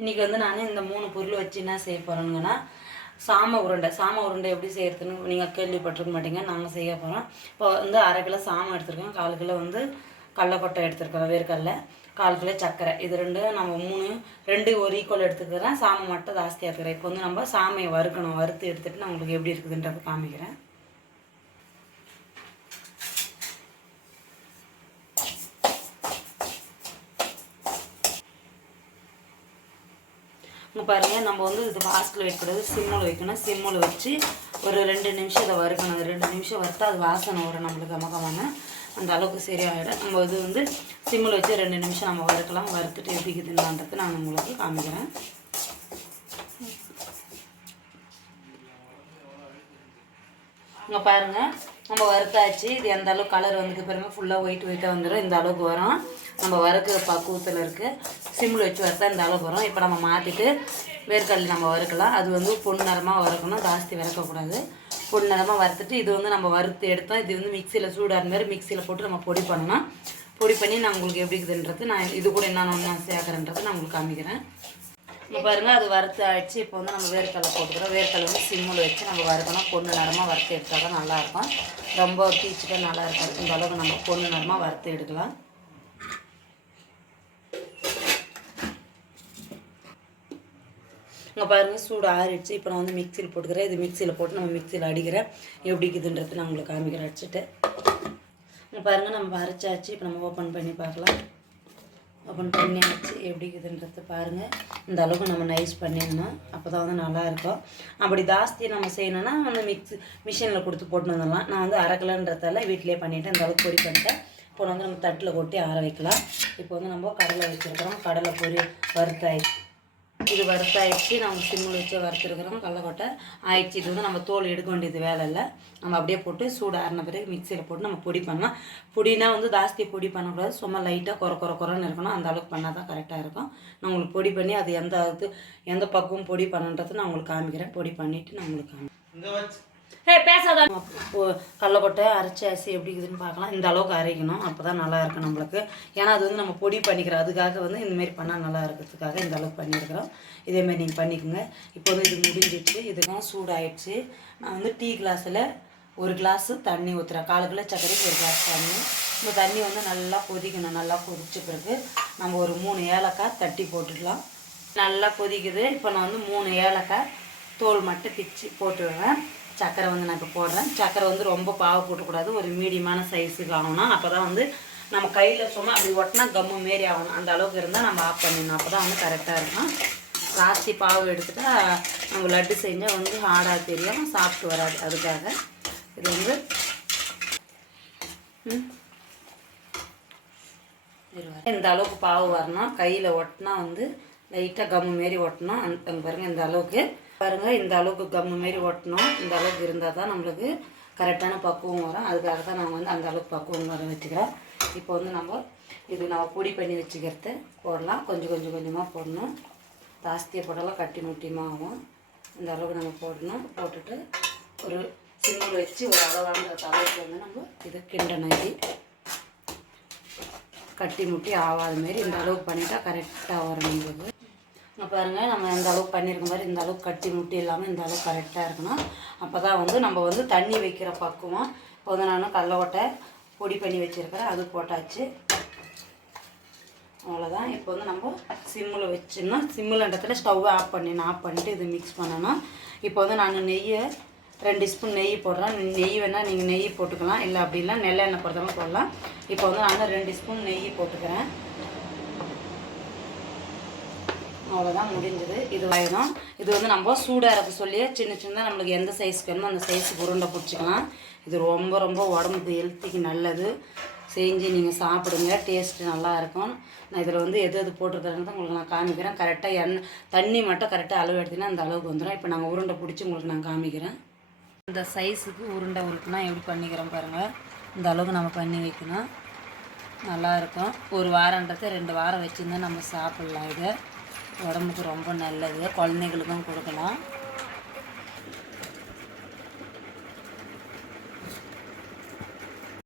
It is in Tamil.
இன்றைக்கி வந்து நான் இந்த 3 பொருள் வச்சு என்ன செய்ய போகிறேங்கன்னா சாமை உருண்டை எப்படி செய்கிறதுன்னு நீங்கள் கேள்விப்பட்டிருக்க மாட்டீங்க. நாங்கள் செய்ய போகிறோம். இப்போ வந்து 1/2 கிலோ சாமை எடுத்துருக்கோம், 1/4 கிலோ வந்து கடலக்கொட்டை எடுத்துருக்கோம், வேர்க்கடலை, 1/4 கிலோ சர்க்கரை. இது ரெண்டும் நம்ம 2 ஒரு ஈக்குவல் எடுத்துக்கிறேன். சாமை மட்டும் ஜாஸ்தியாக இருக்கிறேன். இப்போ வந்து நம்ம சாமையை வறுத்து எடுத்துகிட்டு நான் உங்களுக்கு எப்படி இருக்குதுன்றதை காமிக்கிறேன். இங்கே பாருங்கள், நம்ம வந்து இது ஃபாஸ்ட்டில் வைக்கக்கூடாது, சிம்மில் வைக்கணும். சிம்மில் வச்சு ஒரு 2 நிமிஷம் இதை வறுக்கணும். அது 2 நிமிஷம் வறுத்தா அது வாசனை வரும் நம்மளுக்கு கமகமான, அந்த அளவுக்கு சரியாகிடும். நம்ம இது வந்து சிம்மில் வச்சு 2 நிமிஷம் நம்ம வறுக்கலாம். வறுத்துட்டு எப்படி இருக்குதுன்றது நான் உங்களுக்கு காமிக்கிறேன். இங்கே பாருங்கள், நம்ம வறுத்தாச்சு. இது எந்த அளவுக்கு கலர் வந்துட்டு பாருங்கள், ஃபுல்லாக ஒயிட்டாக வந்துடும். இந்த அளவுக்கு வரும். நம்ம வறுக்கிற பக்குவத்தில் இருக்குது. சிம்மில் வச்சு வறுத்தா இந்த அளவுக்கு வரும். இப்போ நம்ம மாற்றிட்டு வேர்க்கடலை நம்ம வறுக்கலாம். அது வந்து பொண்ணு நிறமாக வறுக்கணும், ஜாஸ்தி வறுக்கக்கூடாது. பொண்ணு நிறமாக வறுத்துட்டு இது வந்து நம்ம வறுத்து எடுத்தால் இது வந்து மிக்சியில் சூடாக மாதிரி மிக்சியில் போட்டு நம்ம பொடி பண்ணணும். பொடி பண்ணி நான் உங்களுக்கு எப்படி இருக்குதுன்றது நான் இது கூட என்னென்ன சேர்க்குறேன்றது நான் உங்களுக்கு காமிக்கிறேன். இப்போ பாருங்கள், அது வறுத்து ஆயிடுச்சு. இப்போ வந்து நம்ம வேர்க்கடலை போட்டுக்கிறோம். வேர்க்கடலை வந்து சிம்மில் வச்சு நம்ம வறுக்கணும். பொண்ணு நிறமாக வறுத்து எடுத்தால் தான் நல்லாயிருக்கும். ரொம்ப தீச்சிட்டா நல்லா இருக்கும். இந்த அளவுக்கு நம்ம பொண்ணு நிறமாக வறுத்து எடுக்கலாம். இங்கே பாருங்கள், சூடு ஆறிடுச்சு. இப்போ நான் வந்து மிக்சியில் போட்டுக்கிறேன். இது மிக்சியில் போட்டு நம்ம மிக்சியில் அடிக்கிறேன். எப்படி இருக்குதுன்றது நான் உங்களுக்கு காமிக்கிறேன் அடிச்சுட்டு. இங்கே பாருங்கள், நம்ம அரைச்சாச்சு. இப்போ நம்ம ஓப்பன் பண்ணி பார்க்கலாம். ஓப்பன் பண்ணி ஆச்சு, எப்படி இருக்குதுன்றது பாருங்கள். இந்த அளவுக்கு நம்ம நைஸ் பண்ணிடணும். அப்போ தான் வந்து நல்லாயிருக்கும். அப்படி ஜாஸ்தி நம்ம செய்யணுன்னா வந்து மிஷினில் கொடுத்து போட்டு வந்துடலாம். நான் வந்து 1/2 கிலோன்றதால வீட்டிலே பண்ணிவிட்டேன். இந்த அளவுக்கு பொடி பண்ணிட்டேன். இப்போ வந்து நம்ம தட்டில் கொட்டி ஆற வைக்கலாம். இப்போ வந்து நம்ம கடலை வச்சுருக்கிறோம். கடலை பொரி வறுத்தாயிடுச்சு. இது வறுத்தாயிடுச்சு. நம்ம சிம்மில் வச்சு வறுத்துருக்குறோம். கடலக்கொட்டை ஆயிடுச்சு. இது வந்து நம்ம தோல் எடுக்க வேண்டியது வேலை இல்லை. நம்ம அப்படியே போட்டு சூடு ஆறின பிறகு மிக்சியில் போட்டு நம்ம பொடி பண்ணலாம். பொடினா வந்து ஜாஸ்தி பொடி பண்ணக்கூடாது, சும்மா லைட்டாக குறைன்னு இருக்கணும். அந்த அளவுக்கு பண்ணால் தான் கரெக்டாக இருக்கும். நான் உங்களுக்கு பொடி பண்ணி அது எந்த பக்குவம் பொடி பண்ணுன்றது நான் உங்களுக்கு காமிக்கிறேன். பொடி பண்ணிவிட்டு நான் உங்களுக்கு காமிக்கிறேன். பேசாத. கடலக்கொட்டை அரைச்சி அரிசி எப்படி இருக்குதுன்னு பார்க்கலாம். இந்த அளவுக்கு அரைக்கணும். அப்போ தான் நல்லா இருக்கும் நம்மளுக்கு. ஏன்னா அது வந்து நம்ம பொடி பண்ணிக்கிறோம். அதுக்காக வந்து இந்தமாரி பண்ணால் நல்லா இருக்கிறதுக்காக இந்த அளவுக்கு பண்ணியிருக்கிறோம். இதேமாரி நீங்கள் பண்ணிக்கோங்க. இப்போ வந்து இது முடிஞ்சிடுச்சு. இதுதான் சூடாயிடுச்சு. நான் வந்து டீ கிளாஸில் 1 கிளாஸு தண்ணி ஊற்றுறேன். 1/4 கிலோ சர்க்கரைக்கு 1 கிளாஸ் தண்ணி. இந்த தண்ணி வந்து நல்லா கொதிக்கணும். நல்லா கொதிச்ச பிறகு நம்ம ஒரு 3 ஏலக்காய் தட்டி போட்டுடலாம். நல்லா கொதிக்குது. இப்போ நான் வந்து 3 ஏலக்காய் தோல் மட்டும் பிச்சு போட்டுடுறேன். சர்க்கரை வந்து நான் இப்போ போடுறேன். சர்க்கரை வந்து ரொம்ப பாவு போட்டக்கூடாது, ஒரு மீடியமான சைஸுக்கு ஆகணும். அப்போ தான் வந்து நம்ம கையில் சும்மா அப்படி ஒட்டினா கம்மு மாரி ஆகணும். அந்த அளவுக்கு இருந்தால் நம்ம ஆஃப் பண்ணிடணும். அப்போ தான் வந்து கரெக்டாக இருக்கும். ஜாஸ்தி பாவு எடுத்துட்டா நம்ம லட்டு செஞ்சால் வந்து ஹார்டாக தெரியும், சாப்பிட்டு வராது. அதுக்காக இது வந்து இந்த அளவுக்கு பாவு வரணும். கையில் ஒட்டினா வந்து லைட்டாக கம்மு மாரி ஒட்டணும். அந்த பாருங்கள், இந்த அளவுக்கு பாருங்கள், இந்த அளவுக்கு கம்மு மாரி ஒட்டணும். இந்த அளவுக்கு இருந்தால் தான் நம்மளுக்கு கரெக்டான பக்குவம் வரும். அதுக்காக தான் நாங்கள் வந்து அந்த அளவுக்கு பக்குவம் வர வச்சுக்கிறோம். இப்போ வந்து நம்ம பொடி பண்ணி வச்சுக்கிறது போடலாம். கொஞ்சமாக போடணும். ஜாஸ்தியாக போட்டாலும் கட்டி முட்டியமாக ஆகும். இந்த அளவுக்கு நம்ம போடணும். போட்டுட்டு ஒரு சிம்மில் வச்சு ஒரு அளவான அளவுக்கு வந்து நம்ம இது கிண்டணும். இது கட்டி முட்டி ஆகாத மாரி இந்த அளவுக்கு பண்ணிட்டா கரெக்டாக வரும் நம்மளுக்கு. பாருங்கள், நம்ம இந்த அளவுக்கு பண்ணியிருக்க மாதிரி இந்த அளவுக்கு கட்டி முட்டி இல்லாமல் இந்த அளவுக்கு கரெக்டாக இருக்கணும். அப்போ தான் வந்து நம்ம வந்து தண்ணி வைக்கிற பக்குவம். இப்போ வந்து நான் கடலக்கொட்டை பொடி பண்ணி வச்சுருக்கிறேன். அது போட்டாச்சு. அவ்வளோதான். இப்போ வந்து நம்ம சிம்மில் வச்சிடணும். சிம்மில்ன்றதுல ஸ்டவ்வை ஆஃப் பண்ணிவிட்டு இது மிக்ஸ் பண்ணணும். இப்போ வந்து நாங்கள் நெய்யை 2 ஸ்பூன் நெய் போடுறோம். நெய் வேணால் நீங்கள் நெய் போட்டுக்கலாம், இல்லை அப்படி இல்லை நெல்லெண்ணெய் போடுறதாலும் போடலாம். இப்போ வந்து நான் 2 ஸ்பூன் நெய் போட்டுக்கிறேன். அவ்வளோதான், முடிஞ்சது. இது ஆயிடும். இது வந்து நம்ம சூடாக இருக்க சொல்லி சின்னதாக நம்மளுக்கு எந்த சைஸ்க்கு வேணுமோ அந்த சைஸுக்கு உருண்டை பிடிச்சிக்கலாம். இது ரொம்ப உடம்புக்கு ஹெல்த்திக்கு நல்லது. செஞ்சு நீங்கள் சாப்பிடுங்க, டேஸ்ட்டு நல்லாயிருக்கும். நான் இதில் வந்து எது போட்டிருக்கிறேன்னு உங்களுக்கு நான் காமிக்கிறேன். கரெக்டாக தண்ணி மட்டும் கரெக்டாக அளவு எடுத்திங்கன்னா அந்த அளவுக்கு வந்துடும். இப்போ நாங்கள் உருண்டை பிடிச்சி உங்களுக்கு நான் காமிக்கிறேன். இந்த சைஸுக்கு உருண்டை உருட்டுனா எப்படி பண்ணிக்கிறோம் பாருங்கள். இந்த அளவுக்கு நம்ம பண்ணி வைக்கணும். நல்லாயிருக்கும். 1 வாரன்றதை 2 வாரம் வச்சுருந்தா நம்ம சாப்பிட்லாம். இதை உடம்புக்கு ரொம்ப நல்லது. குழந்தைங்களுக்கும் கொடுக்கலாம்.